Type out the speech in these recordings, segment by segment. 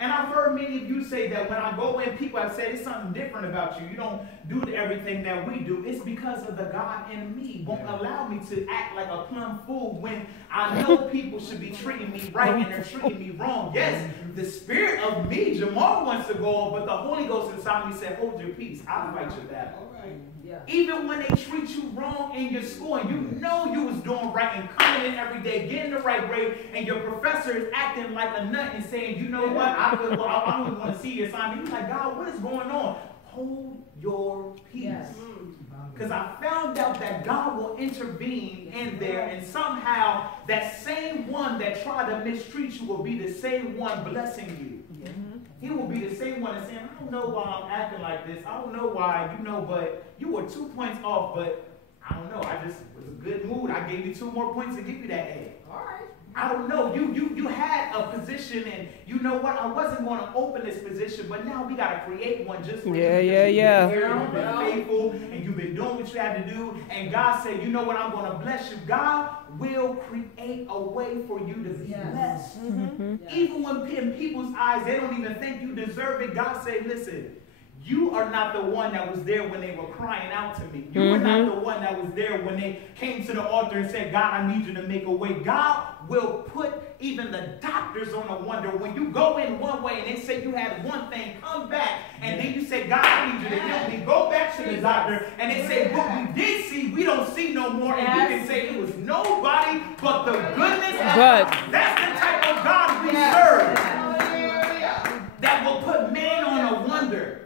And I've heard many of you say that when I go in, people have said it's something different about you. You don't do everything that we do. It's because of the God in me won't allow me to act like a plumb fool when I know people should be treating me right and they're treating me wrong. Yes, the spirit of me, Jamar, wants to go on, but the Holy Ghost inside me said, hold your peace. I'll fight your battle. All right. Yeah. Even when they treat you wrong in your school and you know you was doing right and coming in every day, getting the right grade, and your professor is acting like a nut and saying, you know what, I don't even want to see your assignment. You're like, God, what is going on? Hold your peace. Because I found out that God will intervene in there, and somehow that same one that tried to mistreat you will be the same one blessing you. He will be the same one and saying, I don't know why I'm acting like this. I don't know why, you know, but you were 2 points off, but I don't know. I just was a good mood. I gave you 2 more points to give you that A. All right. I don't know. You had a position, and you know what? I wasn't going to open this position, but now we got to create one just for you. You've been faithful, and you've been doing what you had to do, and God said, you know what? I'm going to bless you. God will create a way for you to be blessed. Even when in people's eyes, they don't even think you deserve it. God said, listen, you are not the one that was there when they were crying out to me. You were not the one that was there when they came to the altar and said, God, I need you to make a way. God will put even the doctors on a wonder. When you go in one way and they say you had one thing, come back, and then you say, God, I need you to help me. Go back to the doctor, and they say, what we did see, we don't see no more. And you can say it was nobody but the goodness of God. That's the type of God we serve. That will put man on a wonder.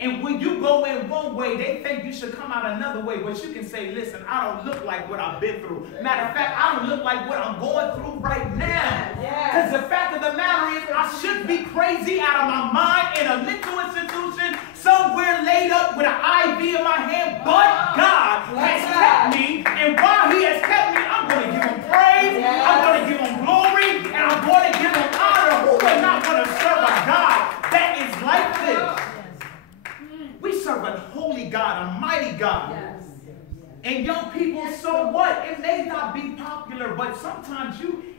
And when you go in one way, they think you should come out another way. But you can say, listen, I don't look like what I've been through. Matter of fact, I don't look like what I'm going through right now. Because the fact of the matter is, I should be crazy out of my mind in a mental institution, somewhere laid up with an IV in my hand. But God has kept me. And while he has kept me, I'm going to give him praise. I'm going to give him glory. And I'm going to give him honor. Who would not want to serve a God that is like this? We serve a holy God, a mighty God. And young people, so what? It may not be popular, but sometimes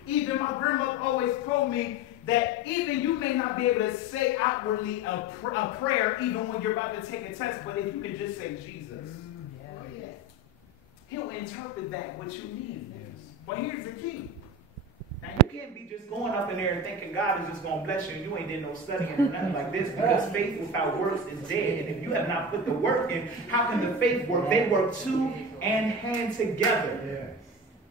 even my grandmother always told me that even you may not be able to say outwardly a prayer even when you're about to take a test, but if you can just say Jesus, he'll interpret that what you need. But here's the key. Now, you can't be just going up in there and thinking God is just going to bless you and you ain't did no studying or nothing like this, because faith without works is dead. And if you have not put the work in, how can the faith work? They work two and hand together.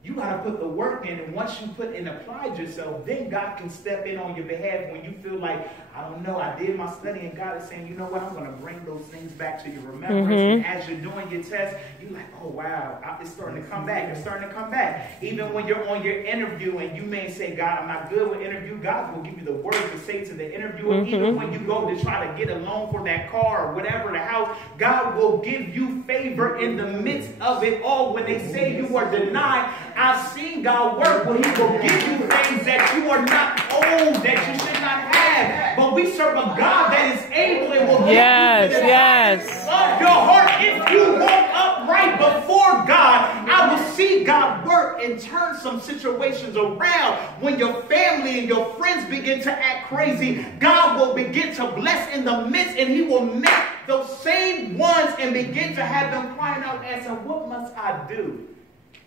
You got to put the work in, and once you put and applied yourself, then God can step in on your behalf when you feel like, I don't know, I did my study, and God is saying, you know what, I'm going to bring those things back to your remembrance. And as you're doing your test, you're like, oh, wow, it's starting to come back. It's starting to come back. Even when you're on your interview and you may say, God, I'm not good with interview, God will give you the word to say to the interviewer. Even when you go to try to get a loan for that car or whatever, the house, God will give you favor in the midst of it all. When they say you are denied, I've seen God work where he will give you things that you are not owed, that you should not have. But we serve a God that is able and will give you the desires of your heart. If you walk upright before God, I will see God work and turn some situations around. When your family and your friends begin to act crazy, God will begin to bless in the midst, and he will make those same ones and begin to have them crying out and saying, what must I do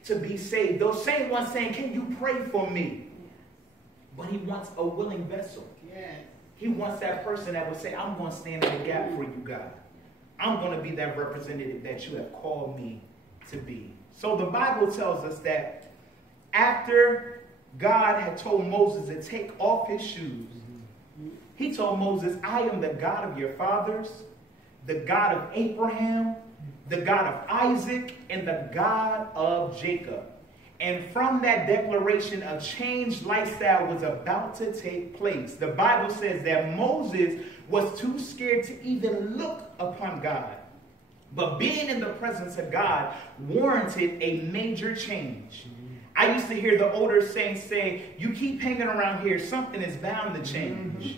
to be saved? Those same ones saying, can you pray for me? But he wants a willing vessel. He wants that person that would say, I'm going to stand in the gap for you, God. I'm going to be that representative that you have called me to be. So the Bible tells us that after God had told Moses to take off his shoes, he told Moses, I am the God of your fathers, the God of Abraham, the God of Isaac, and the God of Jacob. And from that declaration, a changed lifestyle was about to take place. The Bible says that Moses was too scared to even look upon God. But being in the presence of God warranted a major change. I used to hear the older saints say, you keep hanging around here, something is bound to change.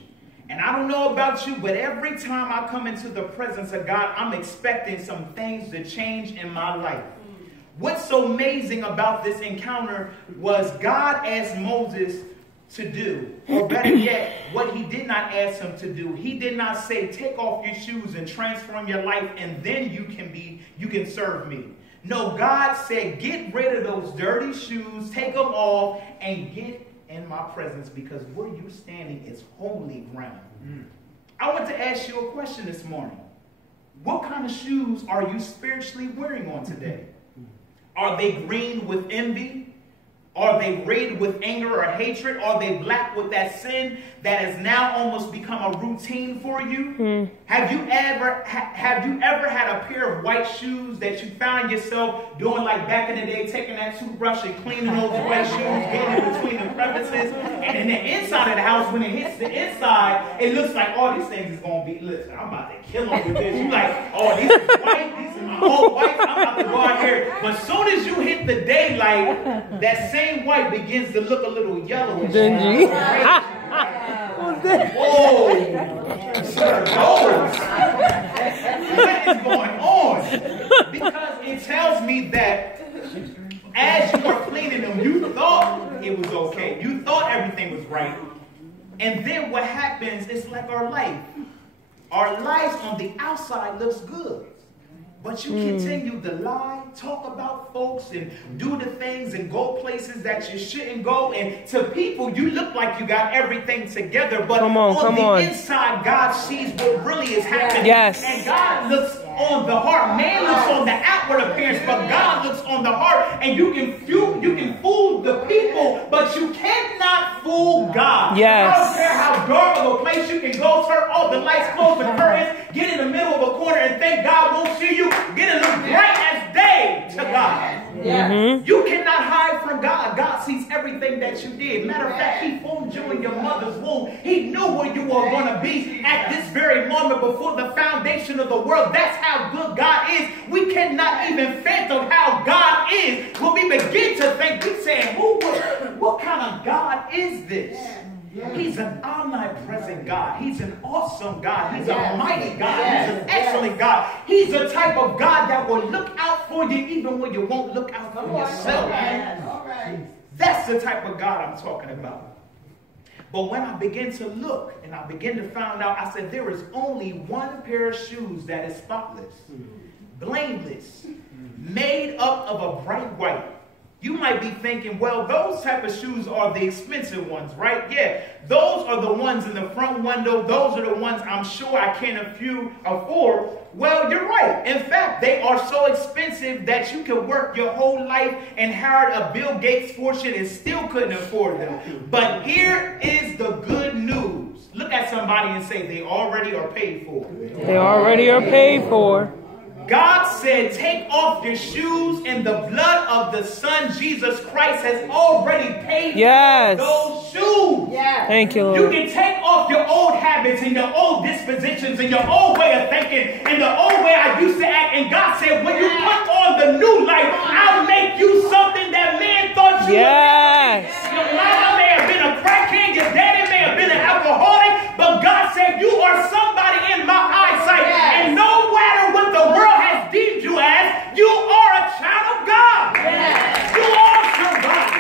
And I don't know about you, but every time I come into the presence of God, I'm expecting some things to change in my life. What's so amazing about this encounter was God asked Moses to do, or better yet, what he did not ask him to do. He did not say, take off your shoes and transform your life and then you can serve me. No, God said, get rid of those dirty shoes, take them off, and get in my presence because where you're standing is holy ground. I want to ask you a question this morning. What kind of shoes are you spiritually wearing on today? Are they green with envy? Are they red with anger or hatred? Are they black with that sin that has now almost become a routine for you? Have you ever had a pair of white shoes that you found yourself doing like back in the day, taking that toothbrush and cleaning those white shoes, getting in between the crevices, and in the inside of the house, when it hits the inside, it looks like, oh, these things is going to be, listen, I'm about to kill them with this. You're like, oh, these are white, these are my old white, I'm about to go out here. But as soon as you hit the daylight, that same white begins to look a little yellowish. Dingy. Whoa! Sir, what is going on? Because it tells me that as you were cleaning them, you thought it was okay. You thought everything was right. And then what happens is like our life. Our lives on the outside looks good. But you continue to lie, talk about folks, and do the things and go places that you shouldn't go. And to people, you look like you got everything together. But on the inside, God sees what really is happening. Yes. And God looks on the heart. Man looks on the outward appearance, but God looks on the heart. And you can fool the people, but you cannot fool God. Yes. I don't care how dark of a place you can go, turn all the lights, close the curtains, get in the middle of a corner and think God won't see you. Get it look bright as day to God. Yes. You cannot hide from God. God sees everything that you did. Matter of fact, he formed you in your mother's womb. He knew where you were going to be at this very moment before the foundation of the world. That's how good God is. We cannot even fathom how God is. When we begin to think, we say, what kind of God is this? He's an omnipresent God. He's an awesome God. He's a mighty God. He's an excellent God. He's the type of God that will look out for you even when you won't look out for yourself. That's the type of God I'm talking about. But when I begin to look and I begin to find out, I said there is only one pair of shoes that is spotless, blameless, made up of a bright white. You might be thinking, well, those type of shoes are the expensive ones, right? Yeah, those are the ones in the front window. Those are the ones I'm sure I can afford. Well, you're right. In fact, they are so expensive that you can work your whole life and hire a Bill Gates fortune and still couldn't afford them. But here is the good news. Look at somebody and say they already are paid for. They already are paid for. God said, take off your shoes, and the blood of the Son, Jesus Christ, has already paid for those shoes. Yes. Thank you, Lord. You can take off your old habits and your old dispositions and your old way of thinking and the old way I used to act. And God said, when you put on the new life, I'll make you something that man thought you were. Your mama may have been a crackhead, your daddy may have been an alcoholic, but God said, you are somebody in my eyesight. And no matter what the world has deemed you as, you are a child of God. You are somebody.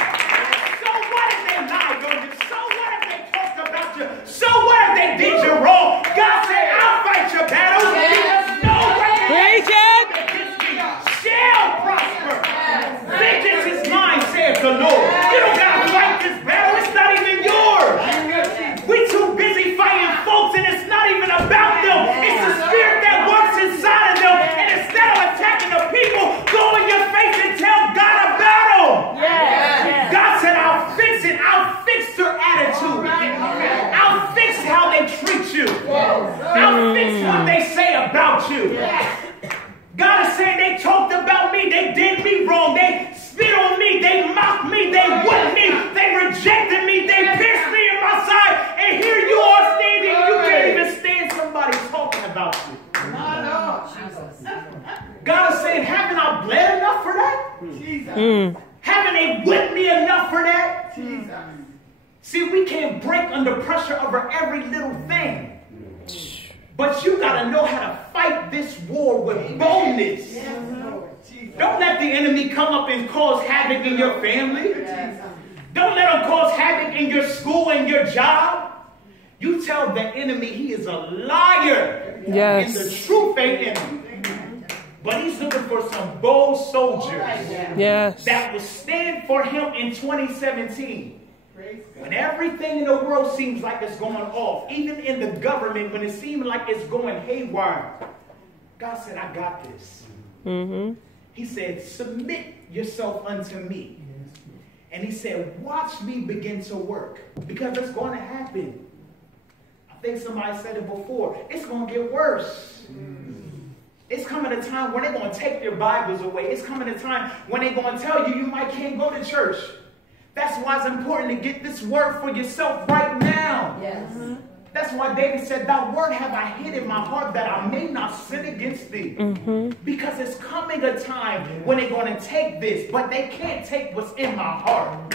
So what if they lied on you? So what if they talked about you? So what if they did you wrong? God said, I'll fight your battles. Because no weapon against me shall prosper. Vengeance is mine, says the Lord. You don't got to fight this battle. It's not even yours. We're too busy fighting folks, and it's not even about them. It's the spirit that works inside of them. And instead of attacking the people, go in your face and tell God about them. God said, I'll fix it. I'll fix their attitude. I'll fix how they treat you. I'll fix what they say about you. God is saying they talked about me. They did me wrong. They spit on me. They mocked me. They whipped me. They rejected me. They pierced me in my side. And here you are standing. You can't even stand somebody talking about you. God is saying, haven't I bled enough for that? Haven't they whipped me enough for that? See, we can't break under pressure over every little thing. But you got to know how to fight this war with boldness. Don't let the enemy come up and cause havoc in your family. Don't let him cause havoc in your school and your job. You tell the enemy he is a liar. Yes. And the truth ain't in him. But he's looking for some bold soldiers Yes. that will stand for him in 2017. When everything in the world seems like it's going off, even in the government, when it seems like it's going haywire, God said, I got this. He said, submit yourself unto me. And he said, watch me begin to work. Because it's going to happen. I think somebody said it before. It's going to get worse. It's coming a time when they're going to take your Bibles away. It's coming a time when they're going to tell you might can't go to church. That's why it's important to get this word for yourself right now. Yes. That's why David said, thy word have I hid in my heart that I may not sin against thee. Because it's coming a time when they're going to take this, but they can't take what's in my heart.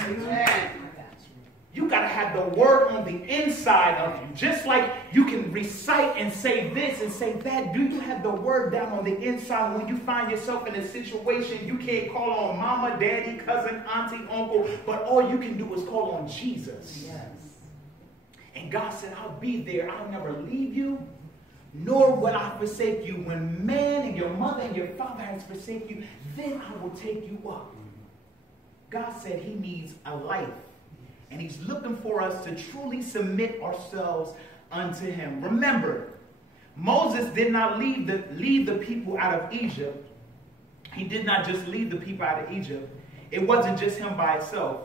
You got to have the word on the inside of you. Just like you can recite and say this and say that, do you have the word down on the inside when you find yourself in a situation you can't call on mama, daddy, cousin, auntie, uncle, but all you can do is call on Jesus. Yes. And God said, I'll be there. I'll never leave you, nor will I forsake you. When man and your mother and your father has forsaken you, then I will take you up. God said he needs a life. And he's looking for us to truly submit ourselves unto him. Remember, Moses did not lead the people out of Egypt. He did not just lead the people out of Egypt. It wasn't just him by himself.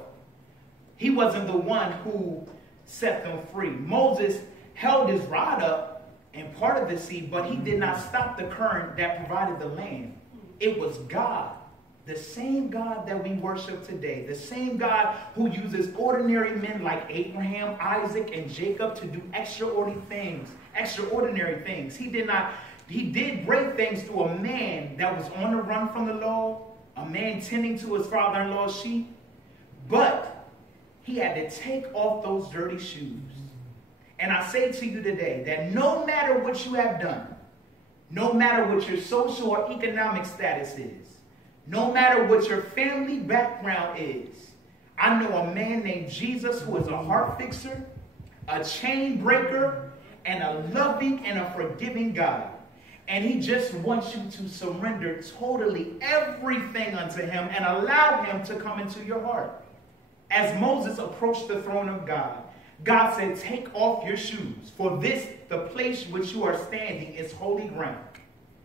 He wasn't the one who set them free. Moses held his rod up and parted the sea, but he did not stop the current that provided the land. It was God. The same God that we worship today, the same God who uses ordinary men like Abraham, Isaac, and Jacob to do extraordinary things. He did great things through a man that was on the run from the law, a man tending to his father-in-law's sheep, but he had to take off those dirty shoes. And I say to you today that no matter what you have done, no matter what your social or economic status is, no matter what your family background is, I know a man named Jesus who is a heart fixer, a chain breaker, and a loving and a forgiving God. And he just wants you to surrender totally everything unto him and allow him to come into your heart. As Moses approached the throne of God, God said, take off your shoes, for this, the place which you are standing, is holy ground.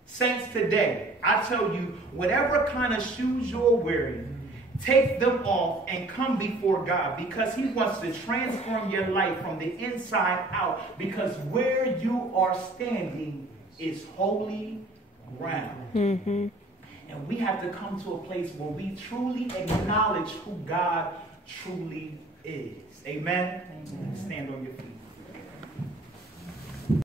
Saints, today, I tell you, whatever kind of shoes you're wearing, take them off and come before God, because he wants to transform your life from the inside out, because where you are standing is holy ground. And we have to come to a place where we truly acknowledge who God truly is. Amen? Stand on your feet.